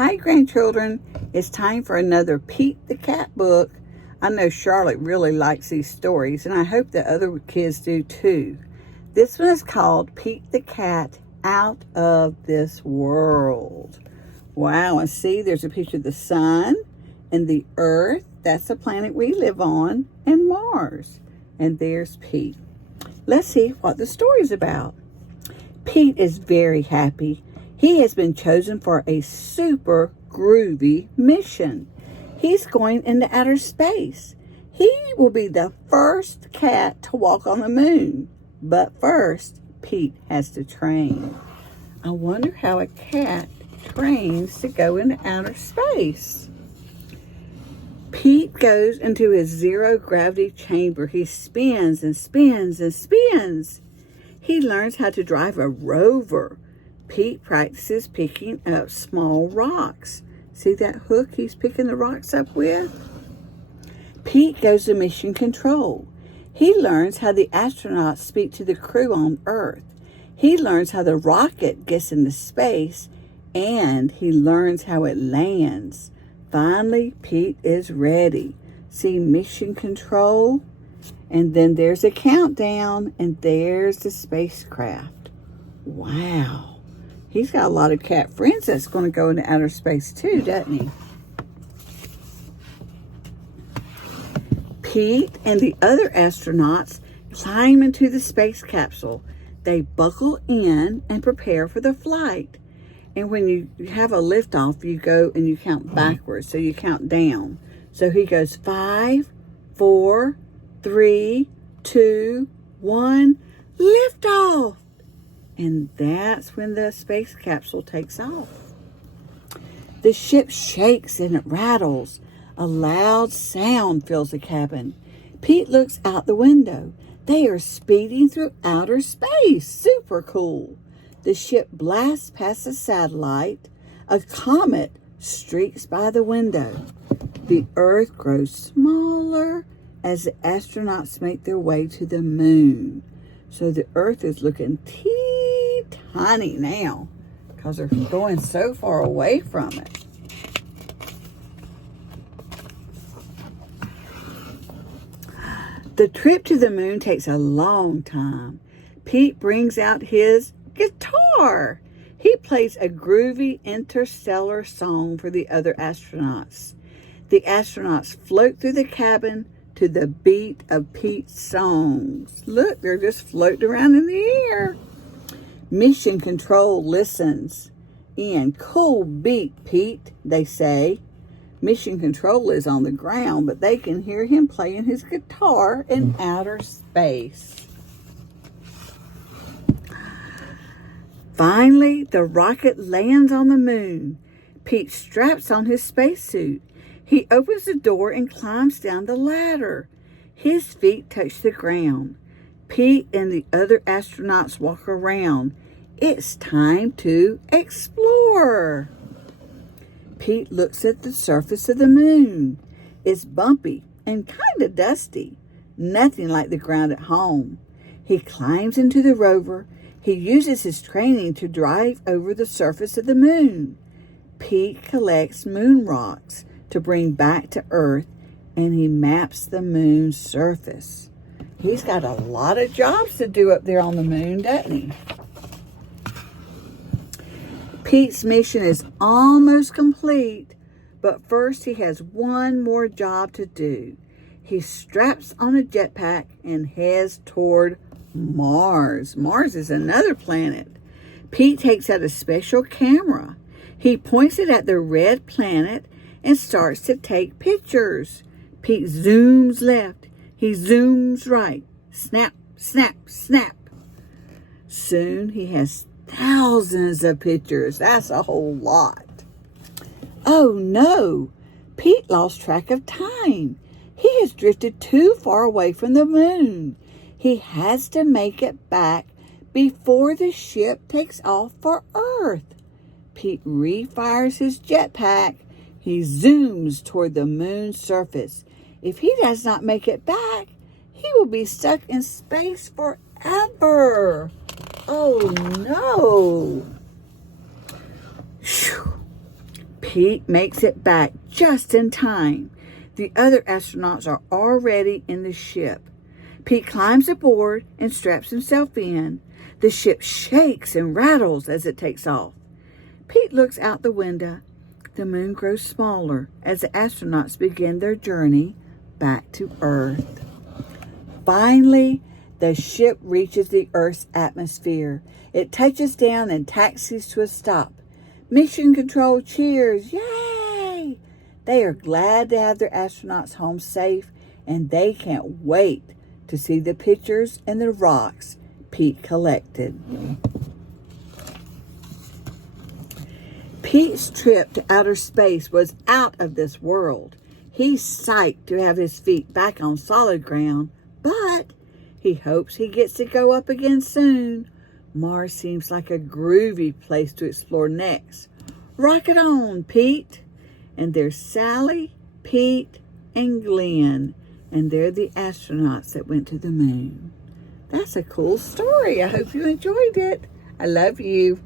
Hi, grandchildren. It's time for another Pete the Cat book. I know Charlotte really likes these stories, and I hope the other kids do too. This one is called Pete the Cat Out of This World. Wow, and see, there's a picture of the sun and the earth. That's the planet we live on, and Mars. And there's Pete. Let's see what the story's about. Pete is very happy. He has been chosen for a super groovy mission. He's going into outer space. He will be the first cat to walk on the moon. But first, Pete has to train. I wonder how a cat trains to go into outer space. Pete goes into his zero-gravity chamber. He spins and spins and spins. He learns how to drive a rover. Pete practices picking up small rocks. See that hook he's picking the rocks up with? Pete goes to mission control. He learns how the astronauts speak to the crew on Earth. He learns how the rocket gets into space, and he learns how it lands. Finally, Pete is ready. See mission control? And then there's a countdown, and there's the spacecraft. Wow. He's got a lot of cat friends that's going to go into outer space too, doesn't he? Pete and the other astronauts climb into the space capsule. They buckle in and prepare for the flight. And when you have a liftoff, you go and you count backwards. So you count down. So he goes 5, 4, 3, 2, 1, liftoff. And that's when the space capsule takes off. The ship shakes and it rattles. A loud sound fills the cabin. Pete looks out the window. They are speeding through outer space. Super cool. The ship blasts past a satellite. A comet streaks by the window. The Earth grows smaller as the astronauts make their way to the moon. So the Earth is looking tiny now because they're going so far away from it. The trip to the moon takes a long time. Pete brings out his guitar. He plays a groovy interstellar song for the other astronauts. The astronauts float through the cabin to the beat of Pete's songs. Look, they're just floating around in the air. Mission control listens. "In, cool beat, Pete," they say. Mission control is on the ground, but they can hear him playing his guitar in outer space. Finally, the rocket lands on the moon. Pete straps on his spacesuit. He opens the door and climbs down the ladder. His feet touch the ground. Pete and the other astronauts walk around. It's time to explore. Pete looks at the surface of the moon. It's bumpy and kind of dusty. Nothing like the ground at home. He climbs into the rover. He uses his training to drive over the surface of the moon. Pete collects moon rocks to bring back to Earth, and he maps the moon's surface. He's got a lot of jobs to do up there on the moon, doesn't he? Pete's mission is almost complete, but first he has one more job to do. He straps on a jetpack and heads toward Mars. Mars is another planet. Pete takes out a special camera. He points it at the red planet and starts to take pictures. Pete zooms left. He zooms right. Snap, snap, snap. Soon he has thousands of pictures. That's a whole lot. Oh no! Pete lost track of time. He has drifted too far away from the moon. He has to make it back before the ship takes off for Earth. Pete refires his jetpack. He zooms toward the moon's surface. If he does not make it back, he will be stuck in space forever. Oh no! Whew. Pete makes it back just in time. The other astronauts are already in the ship. Pete climbs aboard and straps himself in. The ship shakes and rattles as it takes off. Pete looks out the window. The moon grows smaller as the astronauts begin their journey back to Earth. Finally, the ship reaches the Earth's atmosphere. It touches down and taxis to a stop. Mission Control cheers. Yay! They are glad to have their astronauts home safe, and they can't wait to see the pictures and the rocks Pete collected. Pete's trip to outer space was out of this world. He's psyched to have his feet back on solid ground, but he hopes he gets to go up again soon. Mars seems like a groovy place to explore next. Rocket on, Pete! And there's Sally, Pete, and Glenn, and they're the astronauts that went to the moon. That's a cool story. I hope you enjoyed it. I love you.